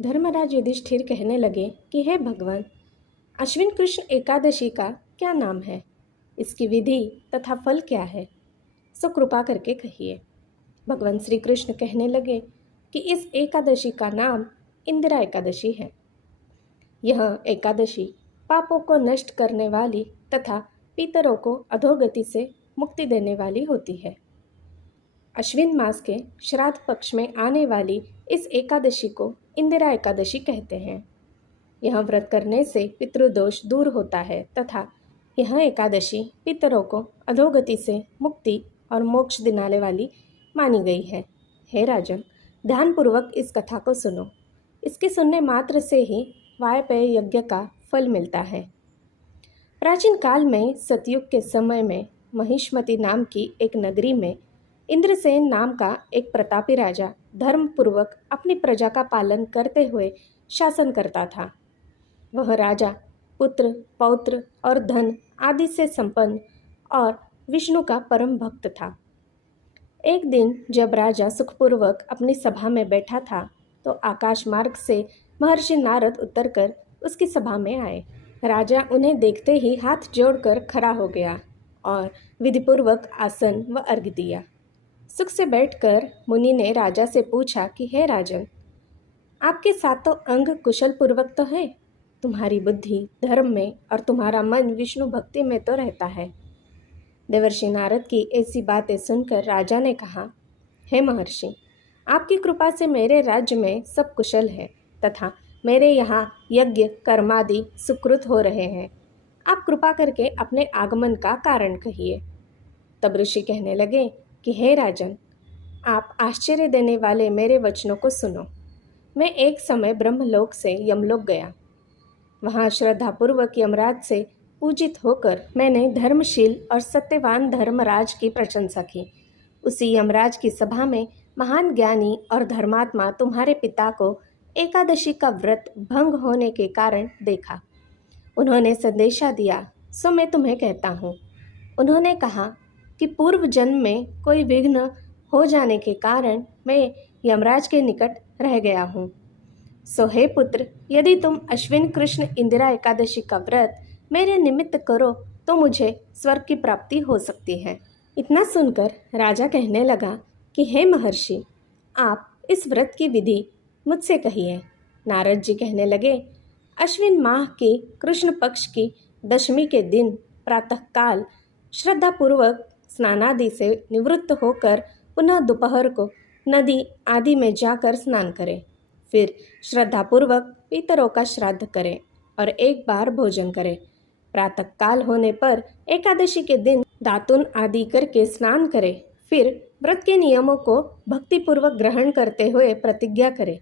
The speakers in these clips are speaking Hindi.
धर्मराज युधिष्ठिर कहने लगे कि हे भगवान, अश्विन कृष्ण एकादशी का क्या नाम है, इसकी विधि तथा फल क्या है, सो कृपा करके कहिए। भगवान श्री कृष्ण कहने लगे कि इस एकादशी का नाम इंदिरा एकादशी है। यह एकादशी पापों को नष्ट करने वाली तथा पितरों को अधोगति से मुक्ति देने वाली होती है। अश्विन मास के श्राद्ध पक्ष में आने वाली इस एकादशी को इंदिरा एकादशी कहते हैं। यह व्रत करने से पितृदोष दूर होता है तथा यह एकादशी पितरों को अधोगति से मुक्ति और मोक्ष दिलाने वाली मानी गई है। हे राजन, ध्यानपूर्वक इस कथा को सुनो। इसके सुनने मात्र से ही वायपेय यज्ञ का फल मिलता है। प्राचीन काल में सतयुग के समय में महिष्मति नाम की एक नगरी में इंद्रसेन नाम का एक प्रतापी राजा धर्मपूर्वक अपनी प्रजा का पालन करते हुए शासन करता था। वह राजा पुत्र, पौत्र और धन आदि से संपन्न और विष्णु का परम भक्त था। एक दिन जब राजा सुखपूर्वक अपनी सभा में बैठा था तो आकाश मार्ग से महर्षि नारद उतरकर उसकी सभा में आए। राजा उन्हें देखते ही हाथ जोड़कर खड़ा हो गया और विधिपूर्वक आसन व अर्घ्य दिया। सुख से बैठकर मुनि ने राजा से पूछा कि हे राजन, आपके सातों अंग कुशल पूर्वक तो है, तुम्हारी बुद्धि धर्म में और तुम्हारा मन विष्णु भक्ति में तो रहता है। देवर्षि नारद की ऐसी बातें सुनकर राजा ने कहा, हे महर्षि, आपकी कृपा से मेरे राज्य में सब कुशल है तथा मेरे यहाँ यज्ञ कर्मादि सुकृत हो रहे हैं। आप कृपा करके अपने आगमन का कारण कहिए। तब ऋषि कहने लगे कि हे राजन, आप आश्चर्य देने वाले मेरे वचनों को सुनो। मैं एक समय ब्रह्मलोक से यमलोक गया। वहाँ श्रद्धापूर्वक यमराज से पूजित होकर मैंने धर्मशील और सत्यवान धर्मराज की प्रशंसा की। उसी यमराज की सभा में महान ज्ञानी और धर्मात्मा तुम्हारे पिता को एकादशी का व्रत भंग होने के कारण देखा। उन्होंने संदेशा दिया, सो मैं तुम्हें कहता हूँ। उन्होंने कहा कि पूर्व जन्म में कोई विघ्न हो जाने के कारण मैं यमराज के निकट रह गया हूँ। सो हे पुत्र, यदि तुम अश्विन कृष्ण इंदिरा एकादशी का व्रत मेरे निमित्त करो तो मुझे स्वर्ग की प्राप्ति हो सकती है। इतना सुनकर राजा कहने लगा कि हे महर्षि, आप इस व्रत की विधि मुझसे कहिए। नारद जी कहने लगे, अश्विन माह की कृष्ण पक्ष की दशमी के दिन प्रातःकाल श्रद्धापूर्वक स्नानादि से निवृत्त होकर पुनः दोपहर को नदी आदि में जाकर स्नान करें। फिर श्रद्धापूर्वक पितरों का श्राद्ध करें और एक बार भोजन करें। प्रातःकाल होने पर एकादशी के दिन दातुन आदि करके स्नान करें। फिर व्रत के नियमों को भक्तिपूर्वक ग्रहण करते हुए प्रतिज्ञा करें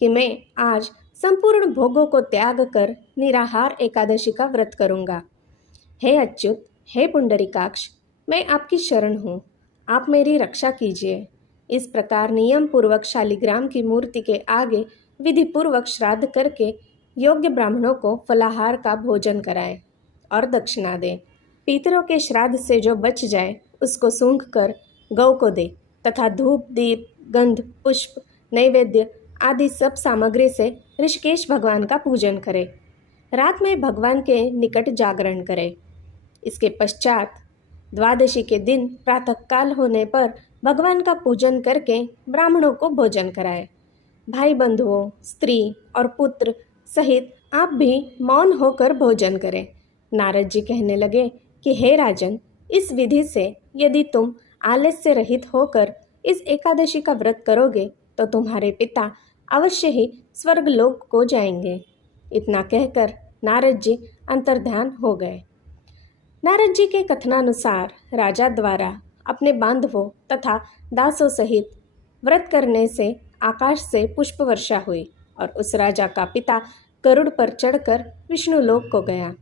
कि मैं आज संपूर्ण भोगों को त्याग कर निराहार एकादशी का व्रत करूँगा। हे अच्युत, हे पुंडरीकाक्ष, मैं आपकी शरण हूँ, आप मेरी रक्षा कीजिए। इस प्रकार नियम पूर्वक शालिग्राम की मूर्ति के आगे विधिपूर्वक श्राद्ध करके योग्य ब्राह्मणों को फलाहार का भोजन कराएं और दक्षिणा दें। पितरों के श्राद्ध से जो बच जाए उसको सूंघ कर गौ को दे तथा धूप, दीप, गंध, पुष्प, नैवेद्य आदि सब सामग्री से ऋषिकेश भगवान का पूजन करे। रात में भगवान के निकट जागरण करे। इसके पश्चात द्वादशी के दिन प्रातःकाल होने पर भगवान का पूजन करके ब्राह्मणों को भोजन कराए। भाई बंधुओं, स्त्री और पुत्र सहित आप भी मौन होकर भोजन करें। नारद जी कहने लगे कि हे राजन, इस विधि से यदि तुम आलस्य रहित होकर इस एकादशी का व्रत करोगे तो तुम्हारे पिता अवश्य ही स्वर्गलोक को जाएंगे। इतना कहकर नारद जी अंतर्ध्यान हो गए। नारद जी के कथनानुसार राजा द्वारा अपने बांधवों तथा दासों सहित व्रत करने से आकाश से पुष्प वर्षा हुई और उस राजा का पिता गरुड़ पर चढ़कर विष्णुलोक को गया।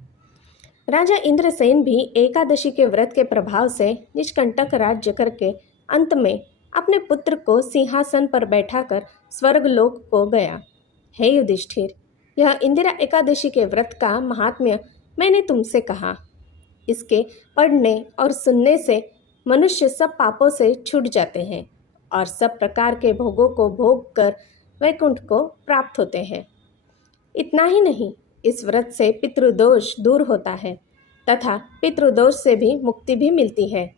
राजा इंद्रसेन भी एकादशी के व्रत के प्रभाव से निष्कंटक राज्य करके अंत में अपने पुत्र को सिंहासन पर बैठाकर स्वर्गलोक को गया। हे युधिष्ठिर, यह इंदिरा एकादशी के व्रत का महात्म्य मैंने तुमसे कहा। इसके पढ़ने और सुनने से मनुष्य सब पापों से छूट जाते हैं और सब प्रकार के भोगों को भोग कर वैकुंठ को प्राप्त होते हैं। इतना ही नहीं, इस व्रत से पितृदोष दूर होता है तथा पितृदोष से भी मुक्ति भी मिलती है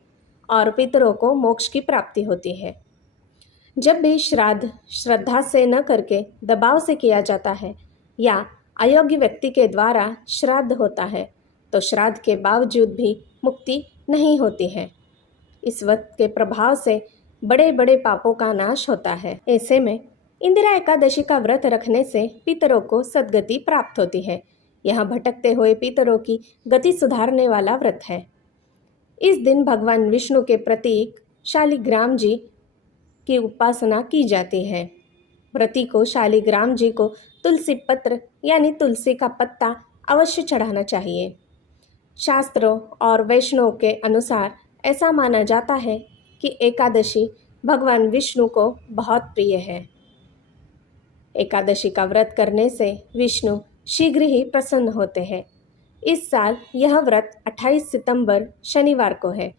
और पितरों को मोक्ष की प्राप्ति होती है। जब भी श्राद्ध श्रद्धा से न करके दबाव से किया जाता है या अयोग्य व्यक्ति के द्वारा श्राद्ध होता है तो श्राद्ध के बावजूद भी मुक्ति नहीं होती है। इस व्रत के प्रभाव से बड़े बड़े पापों का नाश होता है। ऐसे में इंदिरा एकादशी का व्रत रखने से पितरों को सद्गति प्राप्त होती है। यह भटकते हुए पितरों की गति सुधारने वाला व्रत है। इस दिन भगवान विष्णु के प्रतीक शालिग्राम जी की उपासना की जाती है। व्रती को शालिग्राम जी को तुलसी पत्र यानी तुलसी का पत्ता अवश्य चढ़ाना चाहिए। शास्त्रों और वैष्णव के अनुसार ऐसा माना जाता है कि एकादशी भगवान विष्णु को बहुत प्रिय है। एकादशी का व्रत करने से विष्णु शीघ्र ही प्रसन्न होते हैं। इस साल यह व्रत 28 सितंबर शनिवार को है।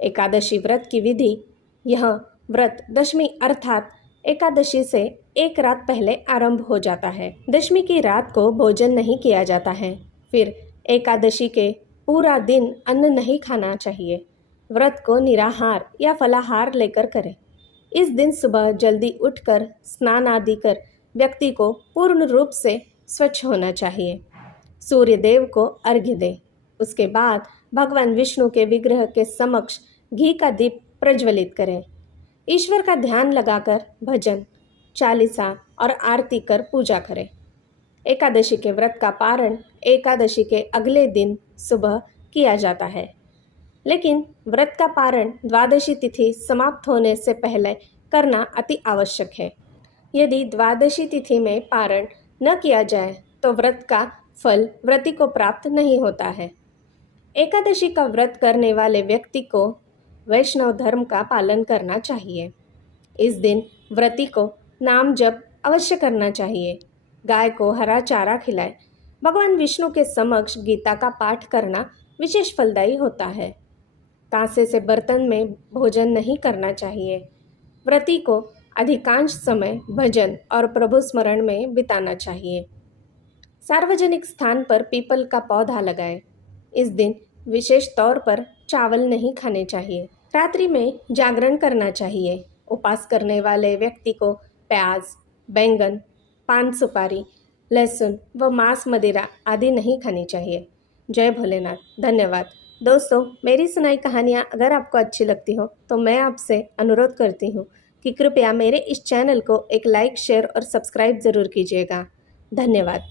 एकादशी व्रत की विधि: यह व्रत दशमी अर्थात एकादशी से एक रात पहले आरंभ हो जाता है। दशमी की रात को भोजन नहीं किया जाता है। फिर एकादशी के पूरा दिन अन्न नहीं खाना चाहिए। व्रत को निराहार या फलाहार लेकर करें। इस दिन सुबह जल्दी उठकर स्नान आदि कर व्यक्ति को पूर्ण रूप से स्वच्छ होना चाहिए। सूर्य देव को अर्घ्य दें। उसके बाद भगवान विष्णु के विग्रह के समक्ष घी का दीप प्रज्वलित करें। ईश्वर का ध्यान लगाकर भजन, चालीसा और आरती कर पूजा करें। एकादशी के व्रत का पारण एकादशी के अगले दिन सुबह किया जाता है, लेकिन व्रत का पारण द्वादशी तिथि समाप्त होने से पहले करना अति आवश्यक है। यदि द्वादशी तिथि में पारण न किया जाए तो व्रत का फल व्रती को प्राप्त नहीं होता है। एकादशी का व्रत करने वाले व्यक्ति को वैष्णव धर्म का पालन करना चाहिए। इस दिन व्रती को नाम जप अवश्य करना चाहिए। गाय को हरा चारा खिलाए। भगवान विष्णु के समक्ष गीता का पाठ करना विशेष फलदायी होता है। कांसे से बर्तन में भोजन नहीं करना चाहिए। व्रती को अधिकांश समय भजन और प्रभु स्मरण में बिताना चाहिए। सार्वजनिक स्थान पर पीपल का पौधा लगाएं। इस दिन विशेष तौर पर चावल नहीं खाने चाहिए। रात्रि में जागरण करना चाहिए। उपवास करने वाले व्यक्ति को प्याज, बैंगन, पान सुपारी, लहसुन व मांस मदिरा आदि नहीं खानी चाहिए। जय भोलेनाथ। धन्यवाद। दोस्तों, मेरी सुनाई कहानियाँ अगर आपको अच्छी लगती हो तो मैं आपसे अनुरोध करती हूँ कि कृपया मेरे इस चैनल को एक लाइक, शेयर और सब्सक्राइब ज़रूर कीजिएगा। धन्यवाद।